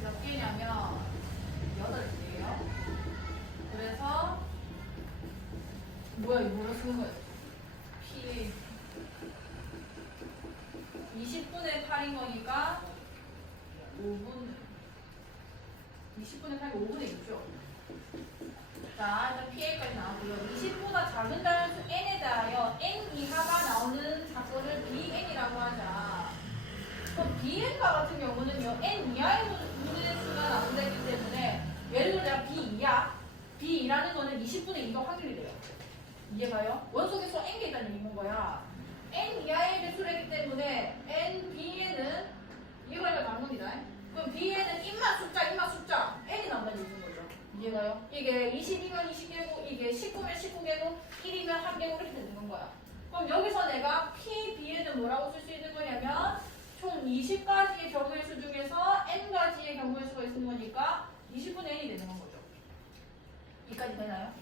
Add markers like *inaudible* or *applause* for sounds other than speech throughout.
두개 라면 여덟 개예요. 그래서 뭐야 이거 뭐라 쓴 거야? P 20분의 8인 거니까 5분 20분의 5분의 6죠. 자, 일단 PA까지 나왔고요. 20보다 작은 단수 n에 대하여 n 이하가 나오는 작거를 BN이라고 하자. 그럼 BN과 같은 경우는요, n 이하의 분의 수가 나온다기 때문에 예를 들어 내가 B 이하, B 2라는 거는 20분의 2가 확률이 돼요. 이해가요? 원소개수가 n개 있다는 얘기인 거야. n 이하의 배수이기 때문에 n b에는 이거가 방문이다. 그럼 b에는 입맛 숫자, 입맛 숫자 n이 나온다는 얘기인 거죠. 이해가요? 이게 20이면 20개고 이게 19면 19개고 1이면 1개고 이렇게 되는 거야. 그럼 여기서 내가 p, b에는 뭐라고 쓸수총 20가지의 경우의 수 중에서 n가지의 경우의 수가 있는 거니까 20분의 n이 되는 건 거죠. 이까지 되나요?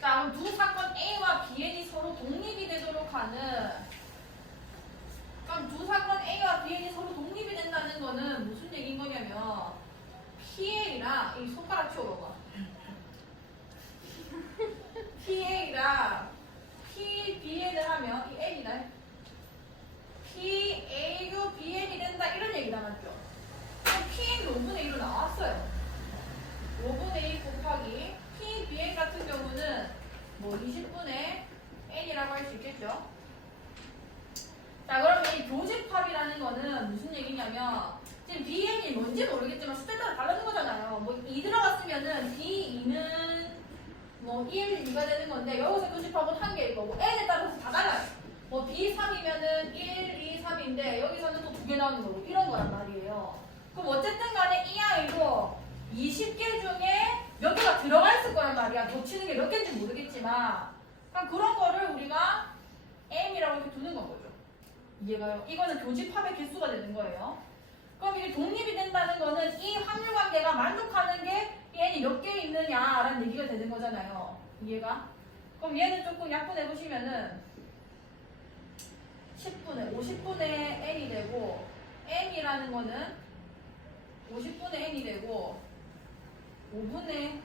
자, 그럼 두 사건 A와 BN이 서로 독립이 되도록 하는 그럼 두 사건 A와 BN이 서로 독립이 된다는 거는 무슨 얘기인 거냐면 PA랑 이 손가락 PA랑 PBN을 하면 이 N이다 PAU BN이 된다 이런 얘기다 맞죠? 그럼 PN이 5분의 1로 나왔어요 5분의 1 곱하기 PBN 같은 경우는 뭐 20분의 N이라고 할 수 있겠죠. 자, 그러면 이 교집합이라는 거는 무슨 얘기냐면 지금 BN이 뭔지 모르겠지만 숫자 따라 다르는 거잖아요. 뭐 2 들어갔으면은 B2는 뭐 1, 2가 되는 건데 여기서 교집합은 한 개일 거고 N에 따라서 다 달라요. 뭐 B3이면은 1, 2, 3인데 여기서는 또 두 개 나오는 거고 이런 거란 말이에요. 그럼 어쨌든 간에 이 아이도 20개 중에 몇 개가 들어가 있을 거란 말이야. 놓치는 게 몇 개인지 모르겠지만. 그럼 그런 거를 우리가 M이라고 이렇게 두는 건 거죠. 이해가요? 이거는 교집합의 개수가 되는 거예요. 그럼 이게 독립이 된다는 거는 이 확률 관계가 만족하는 게 N이 몇 개 있느냐라는 얘기가 되는 거잖아요. 이해가? 그럼 얘는 조금 약분해 보시면은 10분의 50분의 N이 되고 N이라는 거는 50분의 N이 되고 5분의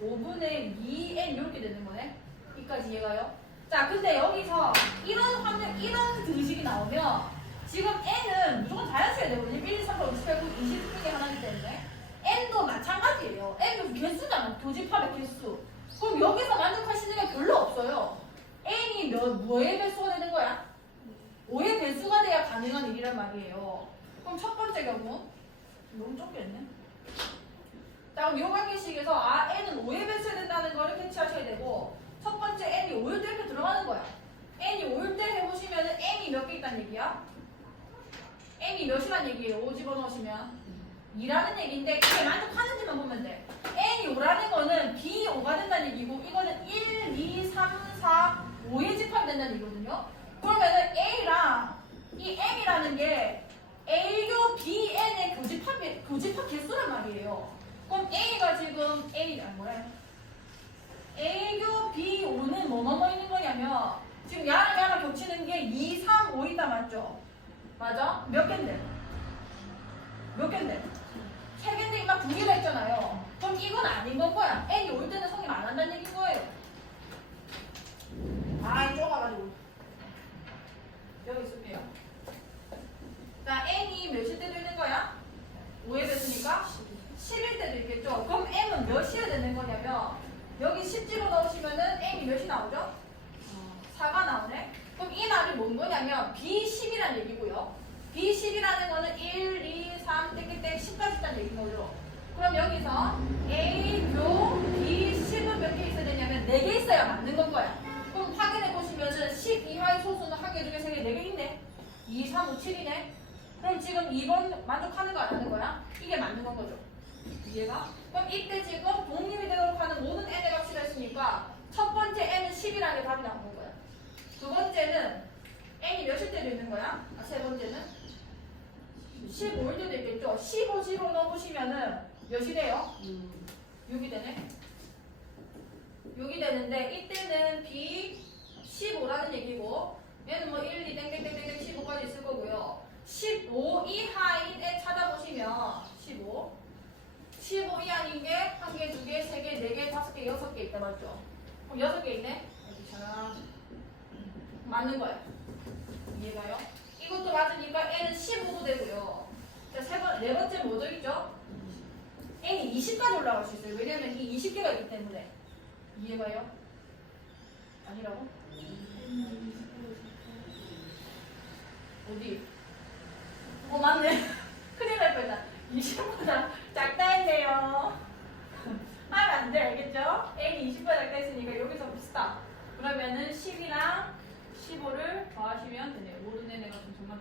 5분의 2n 이렇게 되는 거네. 여기까지 이해가요? 자, 근데 여기서 이런 확률, 이런 등식이 나오면 지금 n은 무조건 자연수야 되거든요. 1, 2, 3, 4, 5, 6, 7, 8, 9, 20 중에 하나이기 때문에 n도 마찬가지예요. n도 개수잖아. 도집합의 개수. 그럼 여기서 만족하시는 게 별로 없어요. n이 몇, 뭐의 배수가 되는 거야? 5의 배수가 돼야 가능한 일이란 말이에요. 그럼 첫 번째 경우 너무 좁겠네. 자, 그럼 이 관계식에서 아, n은 5에 배수해야 된다는 거를 캐치하셔야 되고 첫 번째 n이 5일 때 이렇게 들어가는 거야. n이 5일 때 해보시면 은 n이 몇 개 있다는 얘기야? n이 몇이란 얘기예요? 5 집어넣으시면 2라는 얘기인데 그게 만족하는지만 보면 돼. n이 5라는 거는 b 5가 된다는 얘기고 이거는 1, 2, 3, 4, 5에 집합이 된다는 얘기거든요. 그러면은 a랑 이 m이라는 게 a교 bn의 교집합, 교집합 개수란 말이에요. 그럼 A가 지금 A 아 뭐래? A교 B, 5는 뭐뭐뭐 있는 거냐면 지금 야랑 야랑 겹치는 게 2, 3, 5 있다 맞죠? 맞아? 몇 개인데? 몇 개인데? 세 개인데 이만 두 개가 있잖아요. 그럼 이건 아닌 건 거야. N이 올 때는 성립 안 한다는 얘기인 거예요. 아이 좁아가지고 여기 쓸게요. 자 N이 몇일 때 되는 거야? 5에 됐으니까 10일 때도 있겠죠. 그럼 m은 몇이어야 되는 거냐면 여기 10 집어 넣으시면은 m이 몇이 나오죠? 4가 나오네. 그럼 이 말이 뭔 거냐면 B10이라는 얘기고요. B10이라는 거는 1, 2, 3, 땡땡땡 10까지 있다는 얘기인 거죠. 그럼 여기서 A, 교, B, 10은 몇 개 있어야 되냐면 4개 있어야 맞는 건 거야. 그럼 확인해 보시면은 10 이하의 소수는 한개 중에 3개, 4개 있네. 2, 3, 5, 7이네. 그럼 지금 2번 만족하는 거 안 하는 거야? 이게 맞는 건 거죠. 이해가? 그럼 이때 지금 독립이 되도록 하는 모든 n의 값이라 했으니까 첫 번째 n은 10이라는 게 답이 나오는 거야. 두 번째는 n이 몇일 때도 있는 거야? 아, 세 번째는 15일 때도 있겠죠? 15, 15 넣어보시면은 몇이 돼요? 6이 되네. 6이 되는데 이때는 b 15라는 얘기고 얘는 뭐 1, 2, 땡땡땡땡 15까지 있을 거고요. 15 이하인 애 찾아보시면 15 15 이하인 게 한 개, 두 개, 세 개, 네 개, 다섯 개, 여섯 개 있다 맞죠? 그럼 여섯 개 있네. 여기처럼 맞는. 이해가요? 이것도 맞으니까 n은 15도 되고요. 자, 세 번, 네 번째 뭐죠, 있죠? n이 20까지 올라갈 수 있어요. 왜냐면 이 20개가 있기 때문에. 이해가요? 아니라고? 어디? 어, 맞네. *laughs* 큰일 날 뻔했다. 20보다 작다 했네요. 하면 *laughs* 안 돼, 알겠죠? n이 20보다 작다 했으니까 여기서 비슷다. 그러면은 10이랑 15를 더하시면 되네요. 모르네, 내가 좀 정말.